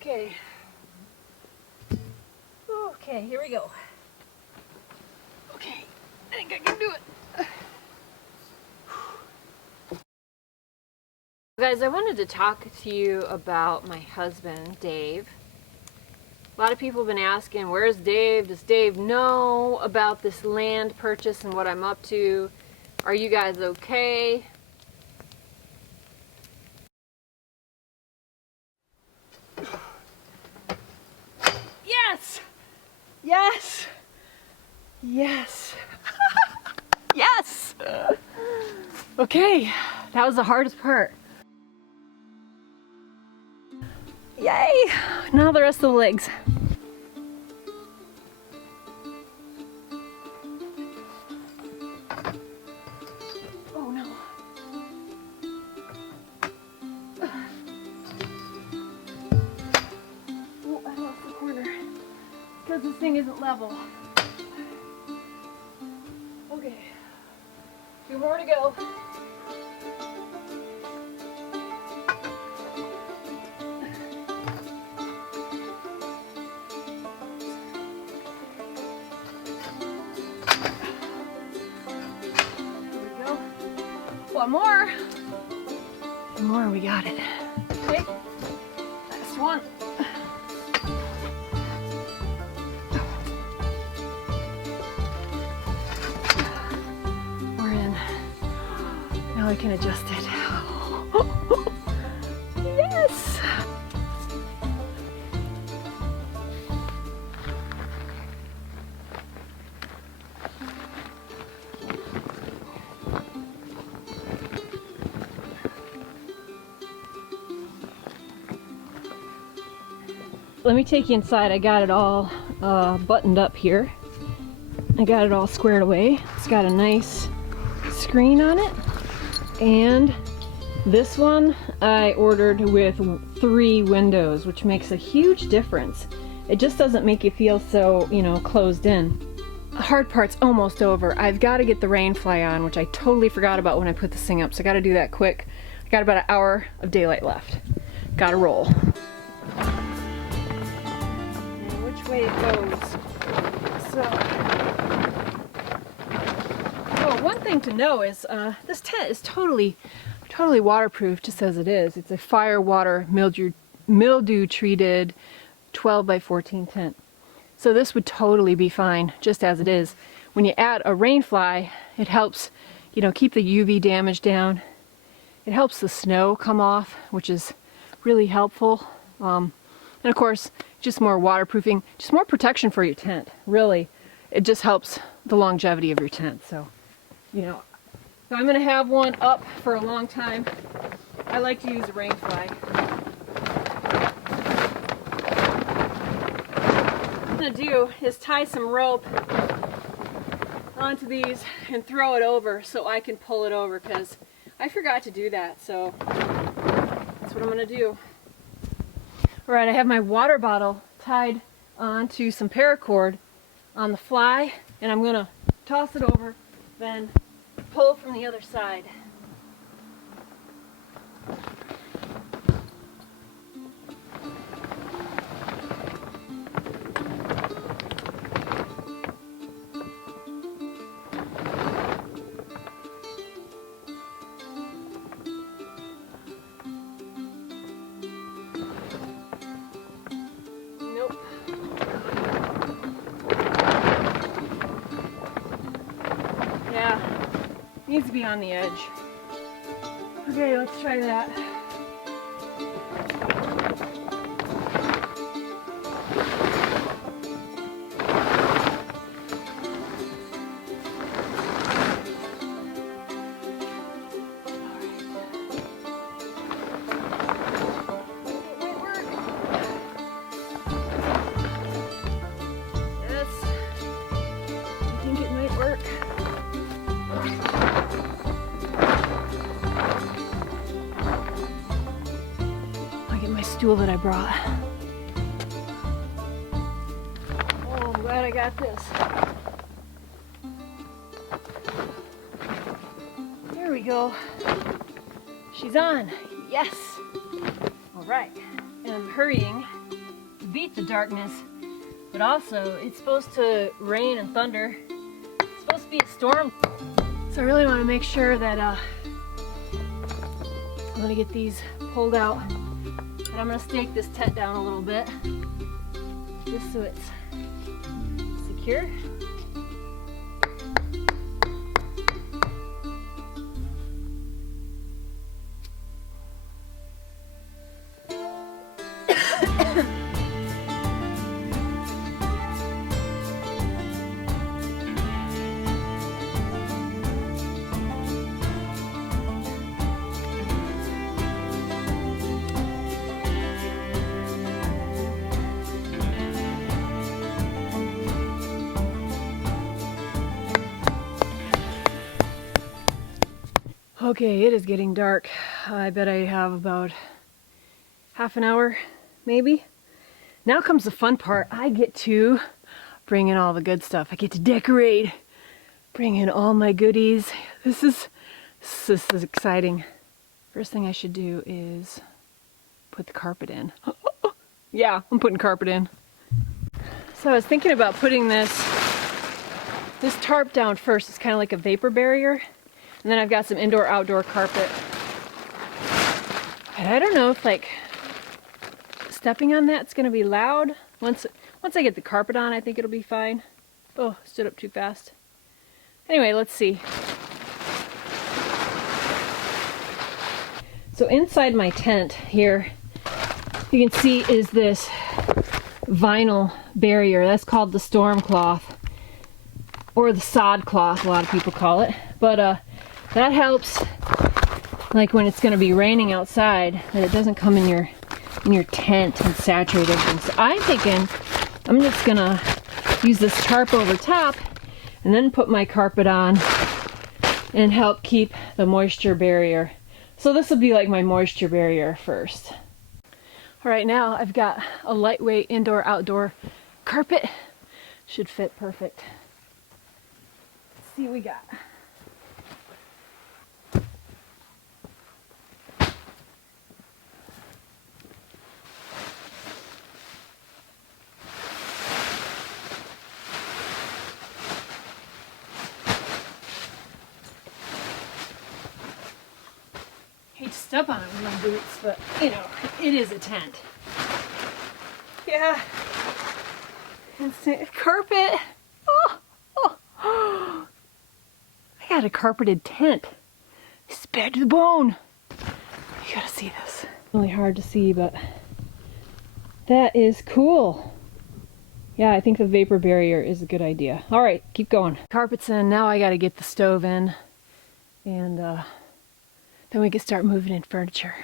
Okay. Okay, here we go. Okay, I think I can do it. Guys, I wanted to talk to you about my husband, Dave. A lot of people have been asking, where's Dave? Does Dave know about this land purchase and what I'm up to? Are you guys okay? Yes! Yes! Yes! Yes! Okay, that was the hardest part. Yay! Now the rest of the legs. Oh no. Oh, I lost the corner because this thing isn't level. Okay, 2 more to go. One more. One more, we got it. Okay, last one. We're in. Now I can adjust it. Yes! Let me take you inside. I got it all buttoned up here. I got it all squared away. It's got a nice screen on it. And this one I ordered with 3 windows, which makes a huge difference. It just doesn't make you feel so, you know, closed in. The hard part's almost over. I've got to get the rain fly on, which I totally forgot about when I put this thing up, so I got to do that quick. I got about an hour of daylight left. Got to roll. Way it goes. So, oh, one thing to know is this tent is totally waterproof, just as it is. It's a fire, water, mildew treated 12 by 14 tent. So this would totally be fine, just as it is. When you add a rain fly, it helps, you know, keep the UV damage down. It helps the snow come off, which is really helpful. And of course, just more waterproofing, just more protection for your tent. Really, it just helps the longevity of your tent. So, you know, if I'm gonna have one up for a long time, I like to use a rain fly. What I'm gonna do is tie some rope onto these and throw it over so I can pull it over, because I forgot to do that. So that's what I'm gonna do. All right, I have my water bottle tied onto some paracord on the fly, and I'm gonna toss it over, then pull from the other side. Needs to be on the edge. Okay, let's try that. Yes, I think it might work. Stool that I brought. Oh, I'm glad I got this. There we go. She's on. Yes. All right. And I'm hurrying beat the darkness, but also it's supposed to rain and thunder. It's supposed to be a storm. So I really want to make sure that I'm going to get these pulled out. And I'm going to stake this tent down a little bit, just so it's secure. Okay, it is getting dark. I bet I have about half an hour, maybe. Now comes the fun part. I get to bring in all the good stuff. I get to decorate, bring in all my goodies. This is exciting. First thing I should do is put the carpet in. Yeah, I'm putting carpet in. So I was thinking about putting this tarp down first. It's kind of like a vapor barrier. And then I've got some indoor-outdoor carpet. And I don't know if like stepping on that's gonna be loud. Once I get the carpet on, I think it'll be fine. Oh, stood up too fast. Anyway, let's see. So inside my tent here, you can see is this vinyl barrier. That's called the storm cloth, or the sod cloth, a lot of people call it. But that helps, like when it's going to be raining outside, that it doesn't come in your tent and saturate everything. So I'm thinking I'm just going to use this tarp over top and then put my carpet on and help keep the moisture barrier. So this will be like my moisture barrier first. All right, now I've got a lightweight indoor-outdoor carpet. Should fit perfect. Let's see what we got. Hate to step on it with my boots, but you know, it is a tent. Yeah. Carpet. Oh. I got a carpeted tent. It's bad to the bone. You gotta see this. Really hard to see, but that is cool. Yeah, I think the vapor barrier is a good idea. All right, keep going. Carpet's in. Now I gotta get the stove in, and then we can start moving in furniture.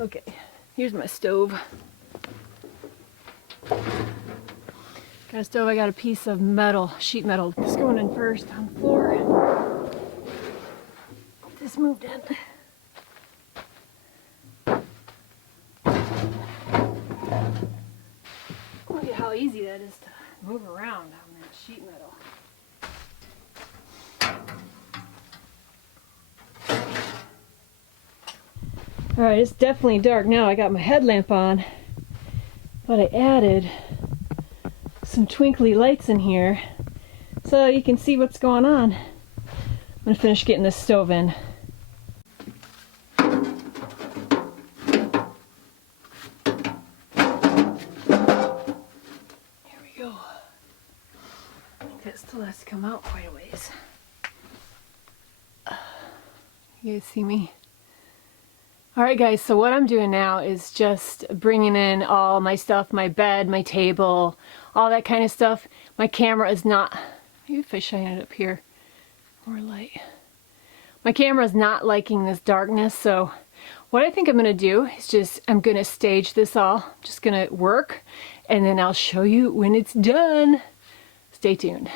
Okay, here's my stove. Got a stove, I got a piece of metal, sheet metal. This going in first on the floor. This moved in. Look at how easy that is to move around on that sheet metal. Alright, it's definitely dark now. I got my headlamp on, but I added some twinkly lights in here so you can see what's going on. I'm going to finish getting this stove in. There we go. I think that still has to come out quite a ways. You guys see me? Alright guys, so what I'm doing now is just bringing in all my stuff, my bed, my table, all that kind of stuff. My camera is not, maybe if I shine it up here, more light. My camera is not liking this darkness, so what I think I'm going to do is I'm going to stage this all. I'm just going to work, and then I'll show you when it's done. Stay tuned.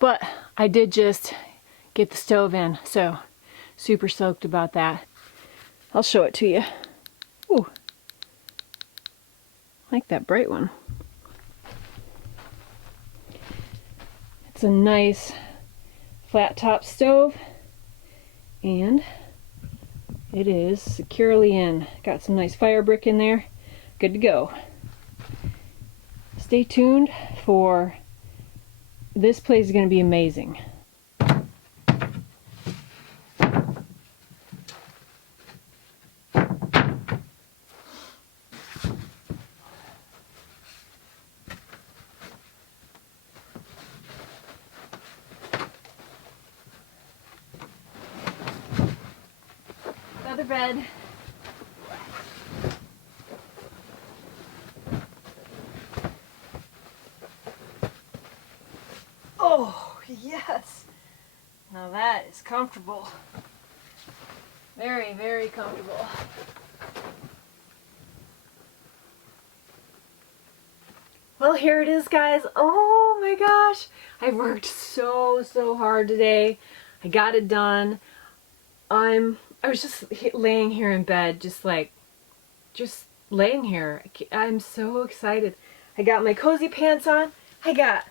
But I did just get the stove in, so super stoked about that. I'll show it to you. Ooh, I like that bright one. It's a nice flat top stove, and it is securely in. Got some nice fire brick in there. good to go. Stay tuned for this place is going to be amazing. Feather bed. Oh, yes. Now that is comfortable. Very, very comfortable. Well, here it is, guys. Oh my gosh. I worked so hard today. I got it done. I was just laying here in bed, just laying here. I'm so excited. I got my cozy pants on. I got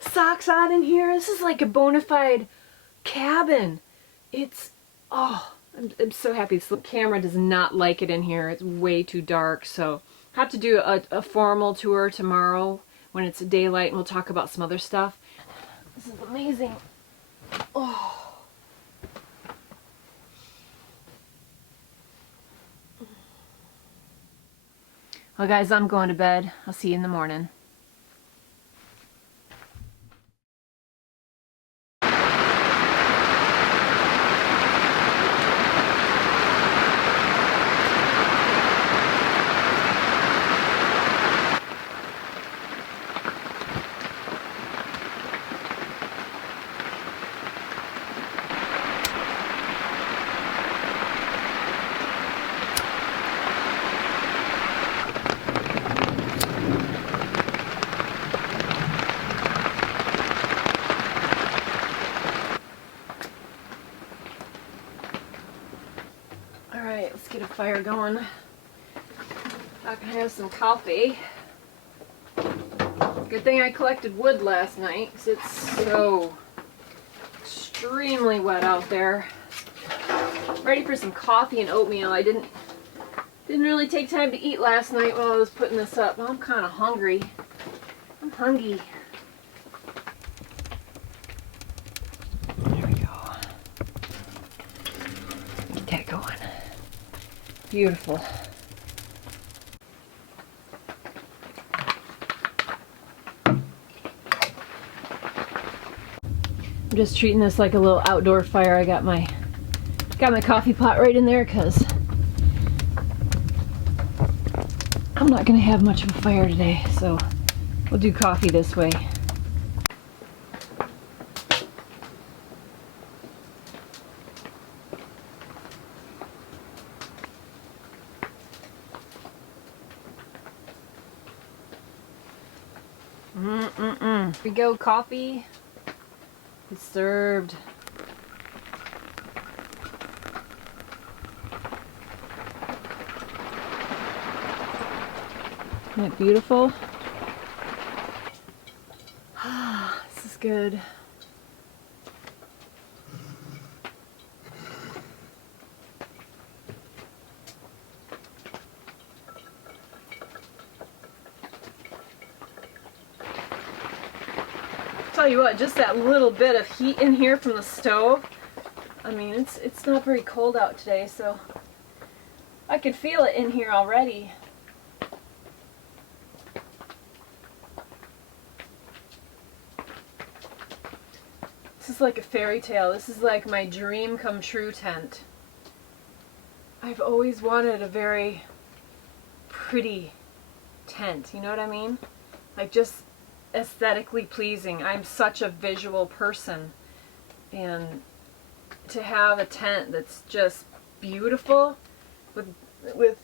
socks on in here. This is like a bona fide cabin. It's, oh, I'm so happy. This camera does not like it in here. It's way too dark, so I have to do a formal tour tomorrow when it's daylight, and we'll talk about some other stuff. This is amazing. Oh. Well, guys, I'm going to bed. I'll see you in the morning. Alright, let's get a fire going. I can have some coffee. Good thing I collected wood last night because it's so extremely wet out there. Ready for some coffee and oatmeal. I didn't really take time to eat last night while I was putting this up. Well, I'm kind of hungry. I'm hungry. There we go. Get that going. Beautiful. I'm just treating this like a little outdoor fire. I got my coffee pot right in there because I'm not going to have much of a fire today, so we'll do coffee this way. Here we go, coffee is served. Isn't that beautiful? This is good. Tell you what, just that little bit of heat in here from the stove. I mean, it's not very cold out today, so I can feel it in here already. This is like a fairy tale. This is like my dream come true tent. I've always wanted a very pretty tent, you know what I mean? Like just aesthetically pleasing. I'm such a visual person, and to have a tent that's just beautiful with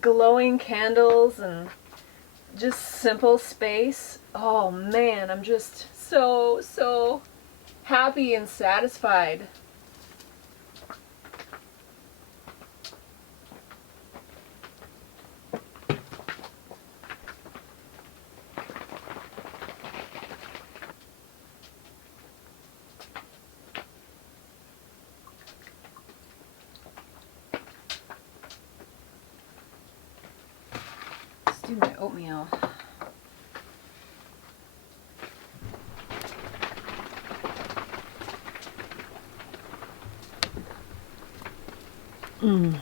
glowing candles and just simple space. Oh man, I'm just so happy and satisfied. do my oatmeal. I'm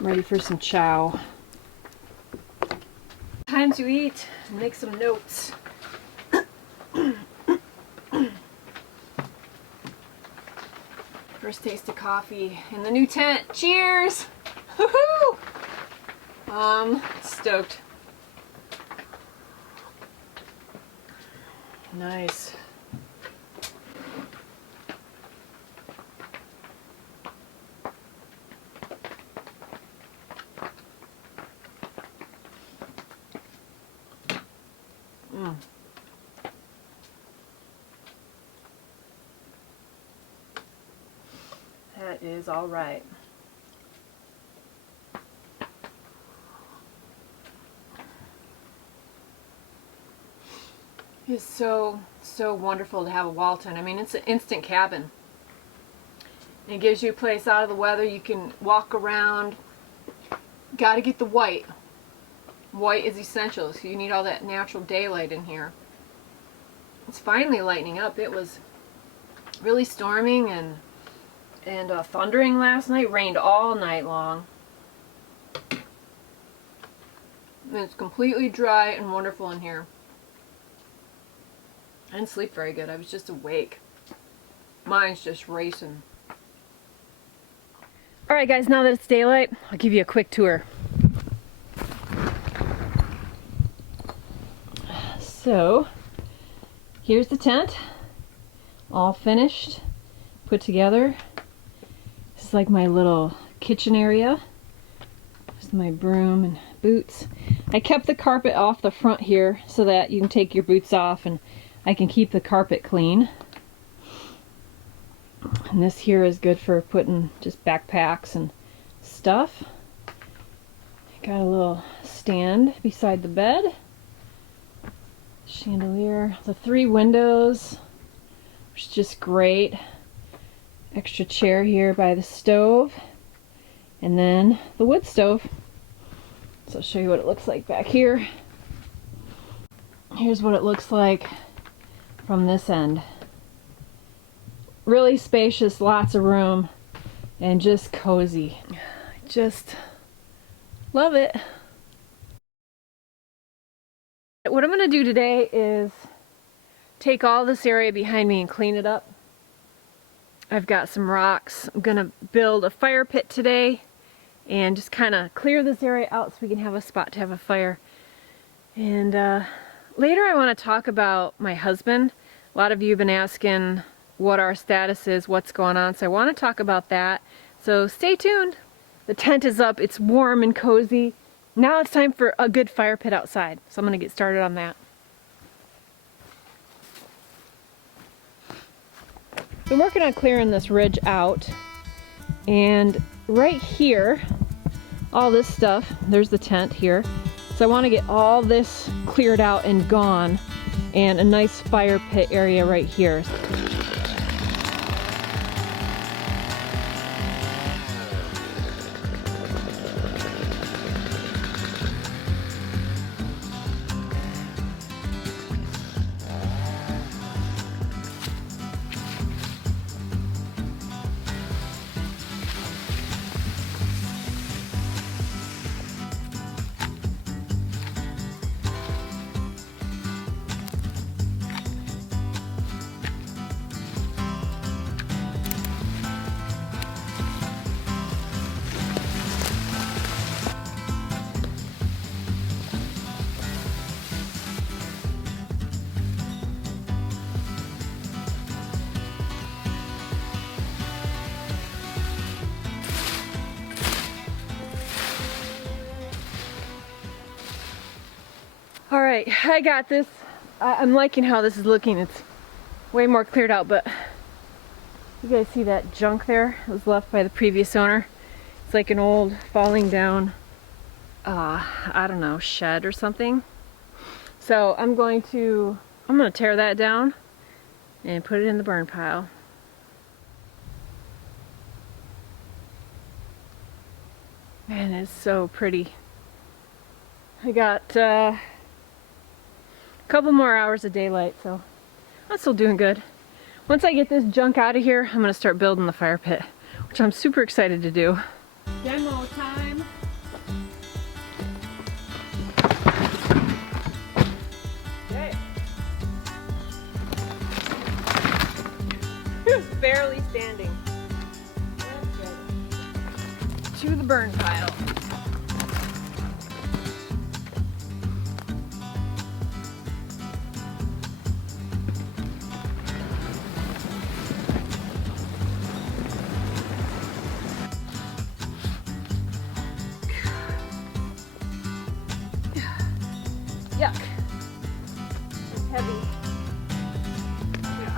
ready for some chow. Time to eat and make some notes. First taste of coffee in the new tent. Cheers! Woohoo! Stoked. Nice. That is all right. It's so wonderful to have a wall tent. I mean, it's an instant cabin. It gives you a place out of the weather. You can walk around. Got to get the white. White is essential, so you need all that natural daylight in here. It's finally lightening up. It was really storming and thundering last night. Rained all night long. And it's completely dry and wonderful in here. I didn't sleep very good. I was just awake. Mine's just racing. Alright guys, now that it's daylight, I'll give you a quick tour. So, here's the tent. All finished. Put together. This is like my little kitchen area. There's my broom and boots. I kept the carpet off the front here so that you can take your boots off and I can keep the carpet clean. And this here is good for putting just backpacks and stuff. Got a little stand beside the bed. Chandelier. The 3 windows, which is just great. Extra chair here by the stove. And then the wood stove. So I'll show you what it looks like back here. Here's what it looks like from this end. Really spacious, lots of room, and just cozy. I just love it. What I'm going to do today is take all this area behind me and clean it up. I've got some rocks. I'm going to build a fire pit today and just kind of clear this area out so we can have a spot to have a fire. And later I want to talk about my husband. A lot of you have been asking what our status is, what's going on, so I want to talk about that. So stay tuned. The tent is up, it's warm and cozy. Now it's time for a good fire pit outside, so I'm going to get started on that. Been working on clearing this ridge out, and right here, all this stuff, there's the tent here, so I want to get all this cleared out and gone, and a nice fire pit area right here. Alright, I got this. I'm liking how this is looking. It's way more cleared out, but you guys see that junk there? It was left by the previous owner. It's like an old falling down, I don't know, shed or something. So I'm going to tear that down and put it in the burn pile. Man, it's so pretty. I got a couple more hours of daylight, so I'm still doing good. Once I get this junk out of here, I'm gonna start building the fire pit, which I'm super excited to do. Demo time. Okay. Just barely standing. That's good. To the burn pile. Yuck. It's heavy. Yeah.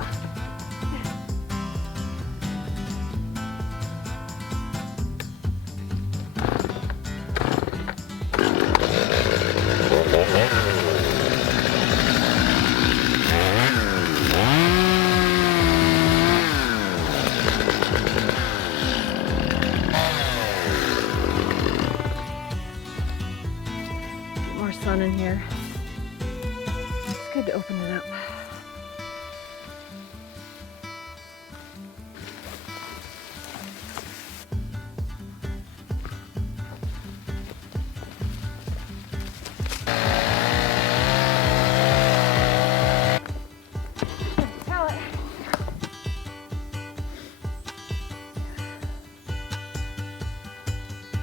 Get more sun in here. It's good to open it up. Pallet.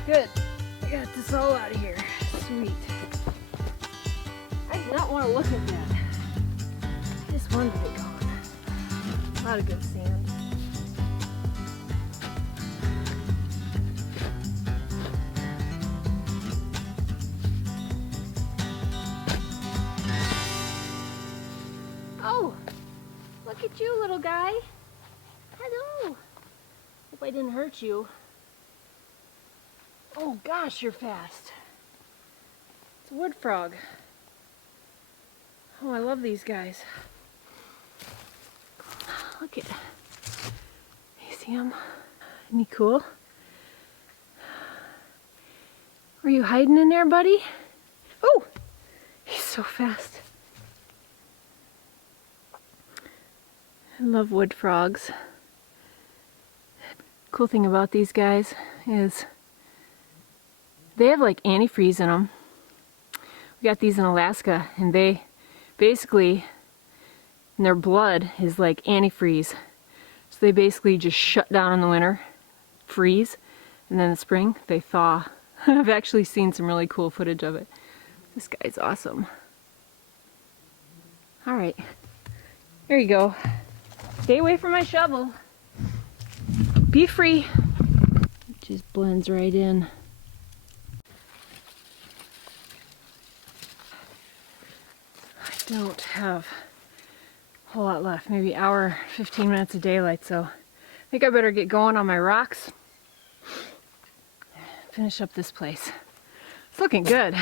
Good. I got this all out of here. Sweet. I did not want to look at that. I just wanted it gone. A lot of good sand. Oh, look at you, little guy. Hello. Hope I didn't hurt you. Oh gosh, you're fast. It's a wood frog. Oh, I love these guys. Look at, you see him? Isn't he cool? Were you hiding in there, buddy? Oh, he's so fast. I love wood frogs. Cool thing about these guys is they have like antifreeze in them. We got these in Alaska, and they basically, and their blood is like antifreeze. So they basically just shut down in the winter, freeze, and then in the spring they thaw. I've actually seen some really cool footage of it. This guy's awesome. All right, here you go. Stay away from my shovel. Be free. It just blends right in. I don't have a whole lot left, maybe hour, 15 minutes of daylight, so I think I better get going on my rocks. Finish up this place. It's looking good.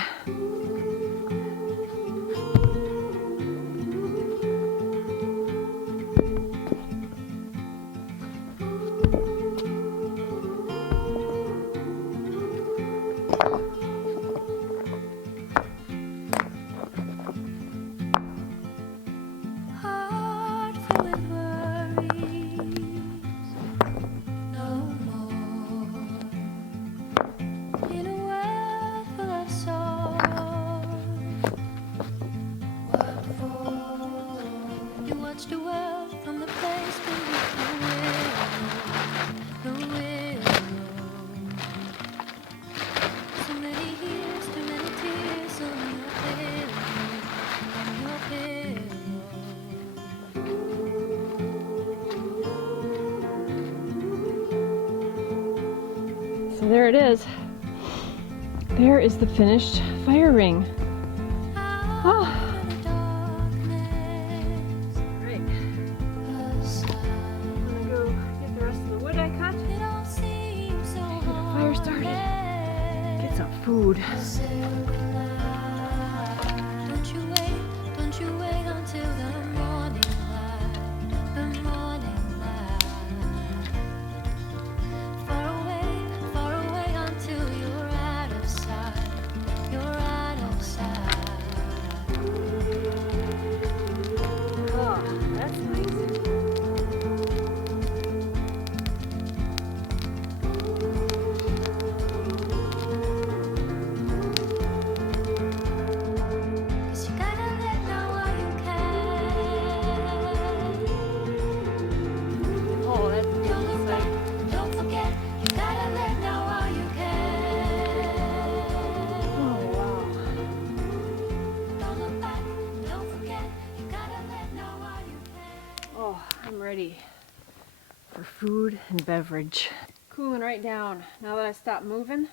So there it is. There is the finished fire ring. Oh. Right. I'm gonna go get the rest of the wood I cut. Get the fire started. Get some food. Don't you wait until the morning light, the morning light. Far away until you're out of sight, you're out of sight. food and beverage. Cooling right down. Now that I stopped moving,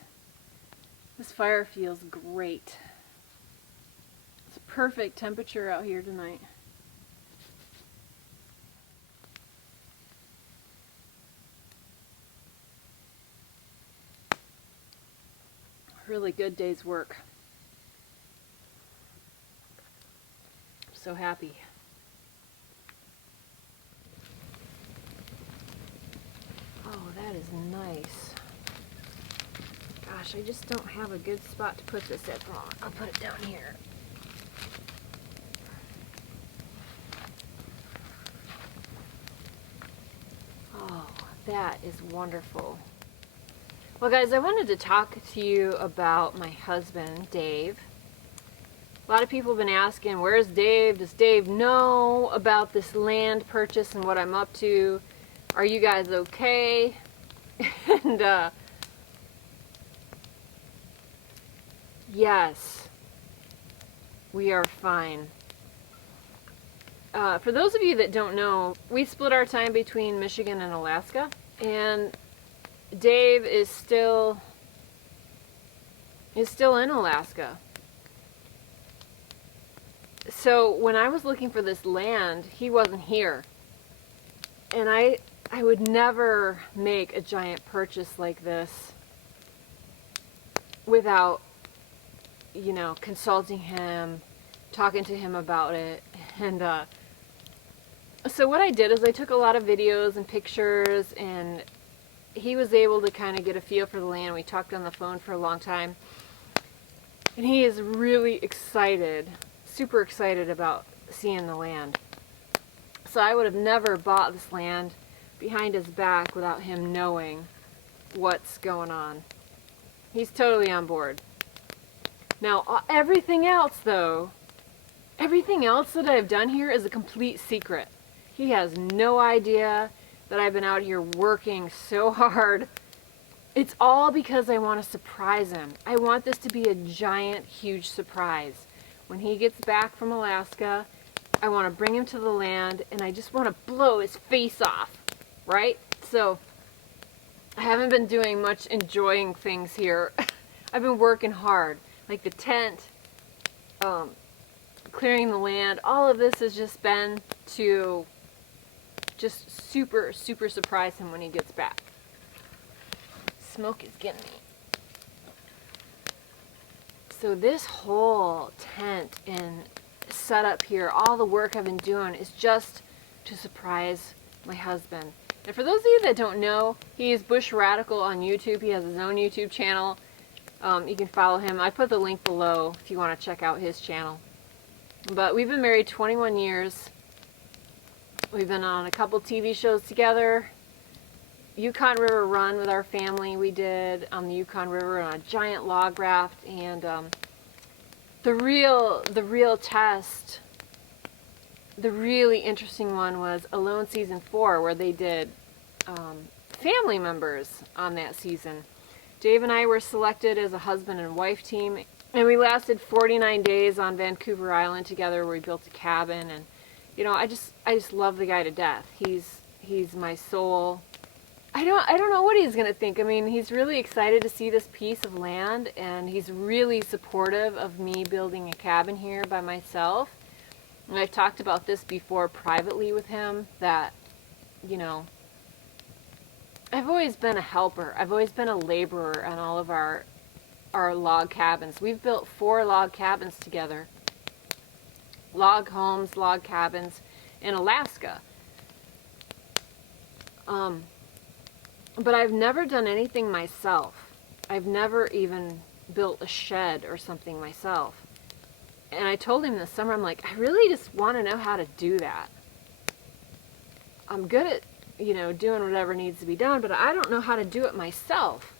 this fire feels great. It's perfect temperature out here tonight. Really good day's work. I'm so happy. Oh, that is nice. Gosh, I just don't have a good spot to put this at. I'll put it down here. Oh, that is wonderful. Well, guys, I wanted to talk to you about my husband, Dave. A lot of people have been asking, where's Dave? Does Dave know about this land purchase and what I'm up to? Are you guys okay? And, yes, we are fine. For those of you that don't know, we split our time between Michigan and Alaska, and Dave is still in Alaska. So when I was looking for this land, he wasn't here. And I would never make a giant purchase like this without, you know, consulting him, talking to him about it. And so what I did is I took a lot of videos and pictures, and he was able to kind of get a feel for the land. We talked on the phone for a long time. And he is really excited, super excited about seeing the land. So I would have never bought this land behind his back without him knowing what's going on. He's totally on board. Now, everything else though, everything else that I've done here is a complete secret. He has no idea that I've been out here working so hard. It's all because I want to surprise him. I want this to be a giant, huge surprise. When he gets back from Alaska, I want to bring him to the land, and I just want to blow his face off, right? So I haven't been doing much enjoying things here. I've been working hard, like the tent, clearing the land. All of this has just been to just super, super surprise him when he gets back. Smoke is getting me. So this whole tent and setup here, all the work I've been doing is just to surprise my husband. And for those of you that don't know, he's Bushradical on YouTube. He has his own YouTube channel. You can follow him. I put the link below if you want to check out his channel. But we've been married 21 years. We've been on a couple TV shows together. Yukon River Run with our family we did on the Yukon River on a giant log raft. And the real test, the really interesting one was Alone Season 4, where they did family members on that season. Dave and I were selected as a husband and wife team, and we lasted 49 days on Vancouver Island together, where we built a cabin. And you know, I just love the guy to death. He's my soul. I don't know what he's gonna think. I mean, he's really excited to see this piece of land, and he's really supportive of me building a cabin here by myself. And I've talked about this before privately with him, that, you know, I've always been a helper. I've always been a laborer on all of our log cabins. We've built 4 log cabins together. Log homes, log cabins in Alaska. But I've never done anything myself. I've never even built a shed or something myself. And I told him this summer, I'm like, I really just want to know how to do that. I'm good at, you know, doing whatever needs to be done, but I don't know how to do it myself.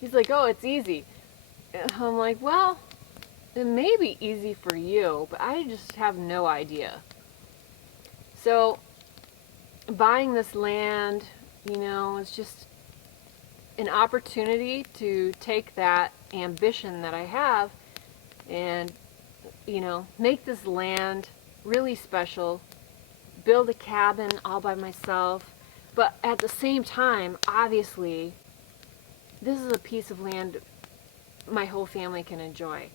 He's like, oh, it's easy. And I'm like, well, it may be easy for you, but I just have no idea. So buying this land, you know, is just an opportunity to take that ambition that I have and, you know, make this land really special, build a cabin all by myself, but at the same time, obviously, this is a piece of land my whole family can enjoy.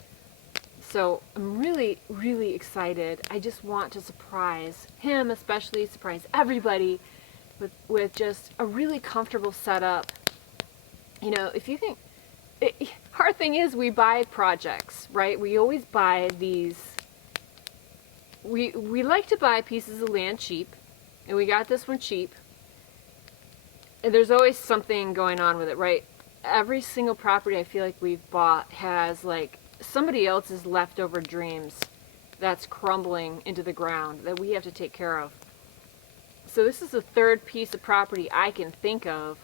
So I'm really, really excited. I just want to surprise him, especially surprise everybody with just a really comfortable setup. You know, if you think, our thing is we buy projects, right? We always buy these, we like to buy pieces of land cheap, and we got this one cheap. And there's always something going on with it, right? Every single property I feel like we've bought has like somebody else's leftover dreams that's crumbling into the ground that we have to take care of. So this is the third piece of property I can think of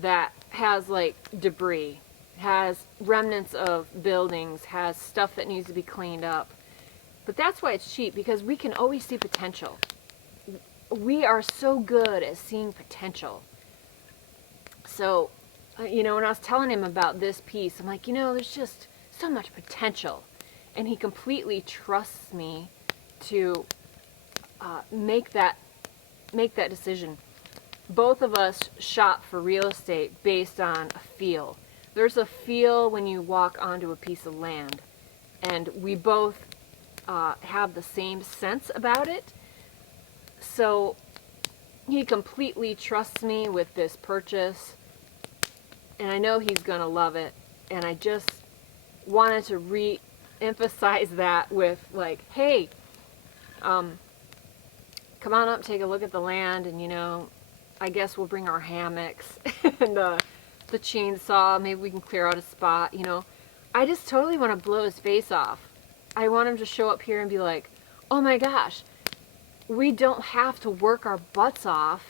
that has like debris, has remnants of buildings, has stuff that needs to be cleaned up. But that's why it's cheap, because we can always see potential. We are so good at seeing potential. So, you know, when I was telling him about this piece, I'm like, you know, there's just so much potential. And he completely trusts me to make that decision. Both of us shop for real estate based on a feel. There's a feel when you walk onto a piece of land, and we both have the same sense about it. So he completely trusts me with this purchase, and I know he's gonna love it. And I just wanted to re-emphasize that with like, hey, come on up, take a look at the land, and you know, I guess we'll bring our hammocks and the chainsaw. Maybe we can clear out a spot. You know, I just totally want to blow his face off. I want him to show up here and be like, oh my gosh, we don't have to work our butts off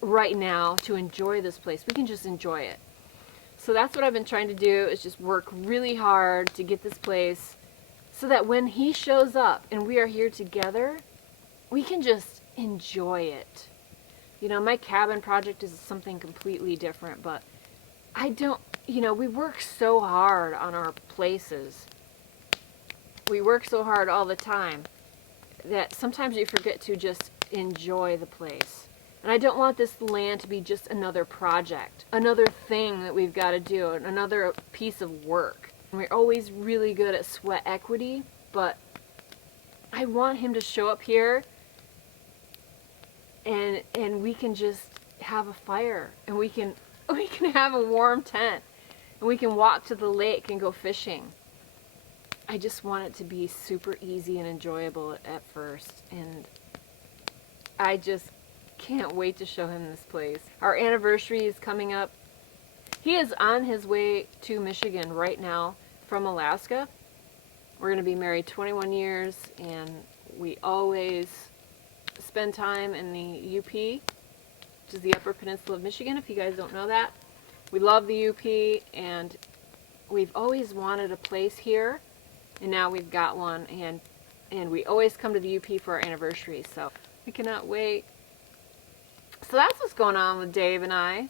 right now to enjoy this place. We can just enjoy it. So that's what I've been trying to do, is just work really hard to get this place so that when he shows up and we are here together, we can just enjoy it. You know, my cabin project is something completely different, but I don't, you know, we work so hard on our places. We work so hard all the time that sometimes you forget to just enjoy the place. And I don't want this land to be just another project, another thing that we've got to do, another piece of work. And we're always really good at sweat equity, but I want him to show up here and we can just have a fire, and we can have a warm tent, and we can walk to the lake and go fishing. I just want it to be super easy and enjoyable at first, and I just can't wait to show him this place. Our anniversary is coming up. He is on his way to Michigan right now from Alaska. We're going to be married 21 years, and we always spend time in the UP, which is the Upper Peninsula of Michigan, if you guys don't know that. We love the UP, and we've always wanted a place here, and now we've got one, and we always come to the UP for our anniversary, so we cannot wait. So that's what's going on with Dave and I.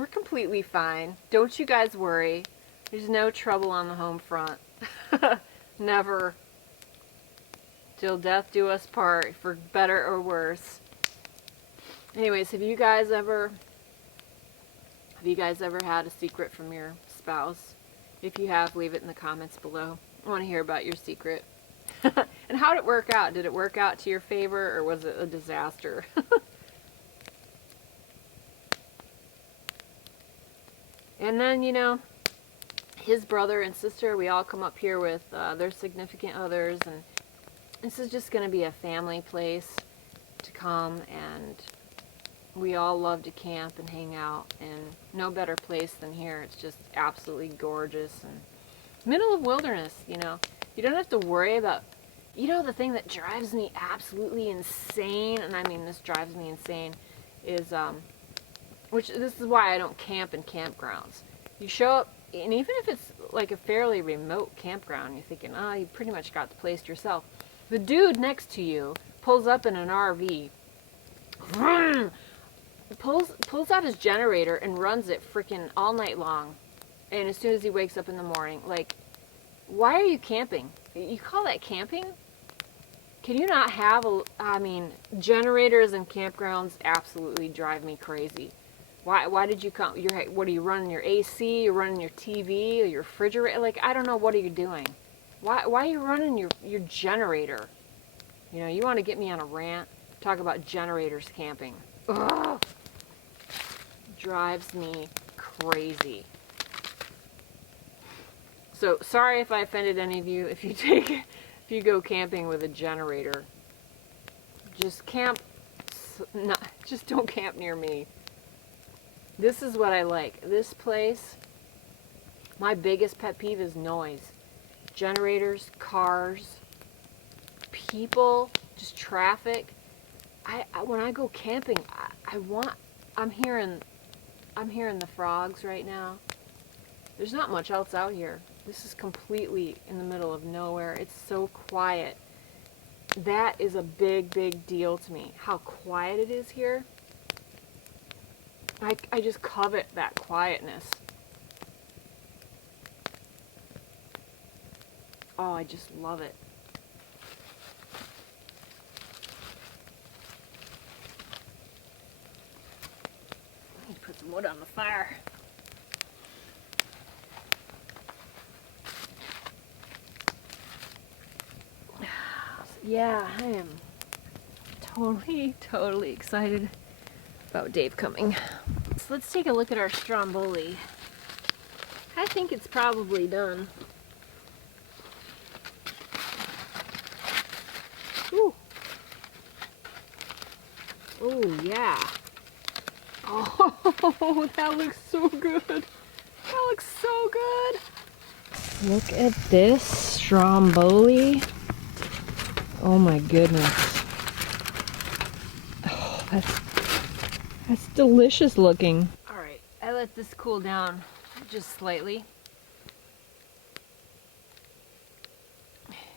We're completely fine. Don't you guys worry. There's no trouble on the home front. Never. Till death do us part, for better or worse. Anyways, have you guys ever had a secret from your spouse? If you have, leave it in the comments below. I want to hear about your secret. And how did it work out? Did it work out to your favor, or was it a disaster? And then, you know, his brother and sister, we all come up here with their significant others, and this is just going to be a family place to come, and we all love to camp and hang out, and no better place than here. It's just absolutely gorgeous, and middle of wilderness, you know. You don't have to worry about, you know, the thing that drives me absolutely insane, and I mean this drives me insane, is, which this is why I don't camp in campgrounds. You show up, and even if it's like a fairly remote campground, you're thinking, oh, you pretty much got the place to yourself. The dude next to you pulls up in an RV, pulls out his generator and runs it freaking all night long. And as soon as he wakes up in the morning, like, why are you camping? You call that camping? Can you not have I mean, generators and campgrounds absolutely drive me crazy. Why did you come? What are you running your AC? You're running your TV or your refrigerator? Like, I don't know, what are you doing? Why are you running your generator? You know, you want to get me on a rant? Talk about generators camping. Ugh. Drives me crazy. So sorry if I offended any of you. If you go camping with a generator, just just don't camp near me. This is what I like. This place, my biggest pet peeve is noise. Generators, cars, people, just traffic. When I go camping, I'm hearing the frogs right now. There's not much else out here. This is completely in the middle of nowhere. It's so quiet. That is a big, big deal to me. How quiet it is here. I just covet that quietness. Oh, I just love it. I need to put some wood on the fire. Yeah, I am totally excited about Dave coming. So let's take a look at our stromboli. I think it's probably done. Ooh. Oh, yeah. Oh, that looks so good. That looks so good. Look at this stromboli. Oh my goodness. Oh, that's delicious looking. All right, I let this cool down just slightly.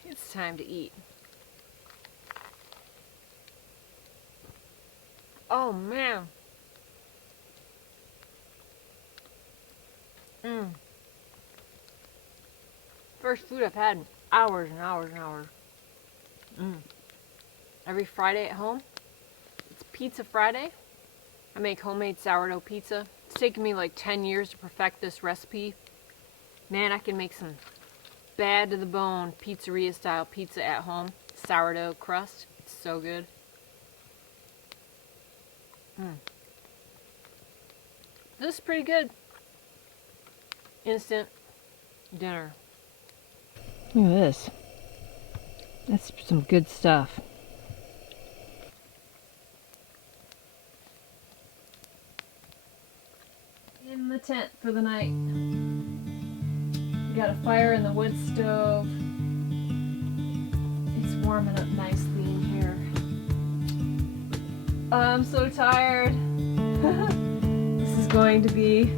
It's time to eat. Oh man. First food I've had in hours and hours and hours. Every Friday at home, it's Pizza Friday. I make homemade sourdough pizza. It's taken me like 10 years to perfect this recipe. Man, I can make some bad to the bone pizzeria style pizza at home. Sourdough crust. It's so good. This is pretty good. Instant dinner. Look at this. That's some good stuff. In the tent for the night. We got a fire in the wood stove. It's warming up nicely in here. I'm so tired. This is going to be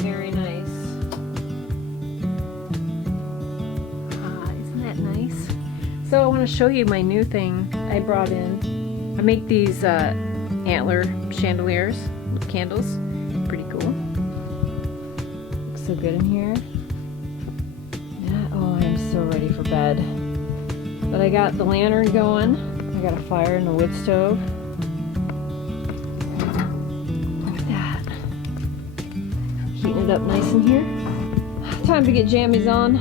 very nice. Isn't that nice? So I want to show you my new thing I brought in. I make these antler chandeliers with candles. Pretty cool. Looks so good in here. Oh, I'm so ready for bed. But I got the lantern going. I got a fire in the wood stove. Look at that. Heating it up nice in here. Time to get jammies on.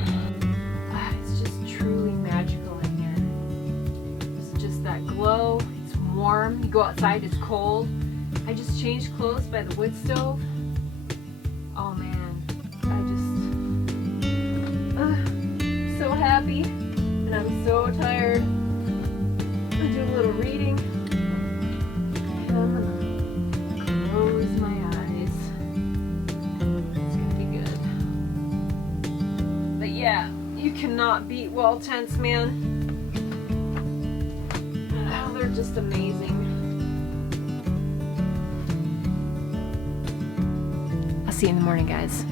It's just truly magical in here. It's just that glow. It's warm. You go outside, it's cold. I just changed clothes by the wood stove. Oh man, I'm so happy, and I'm so tired. I'm gonna do a little reading. And I'm gonna close my eyes. It's gonna be good. But yeah, you cannot beat wall tents, man. Oh, they're just amazing. See you in the morning, guys.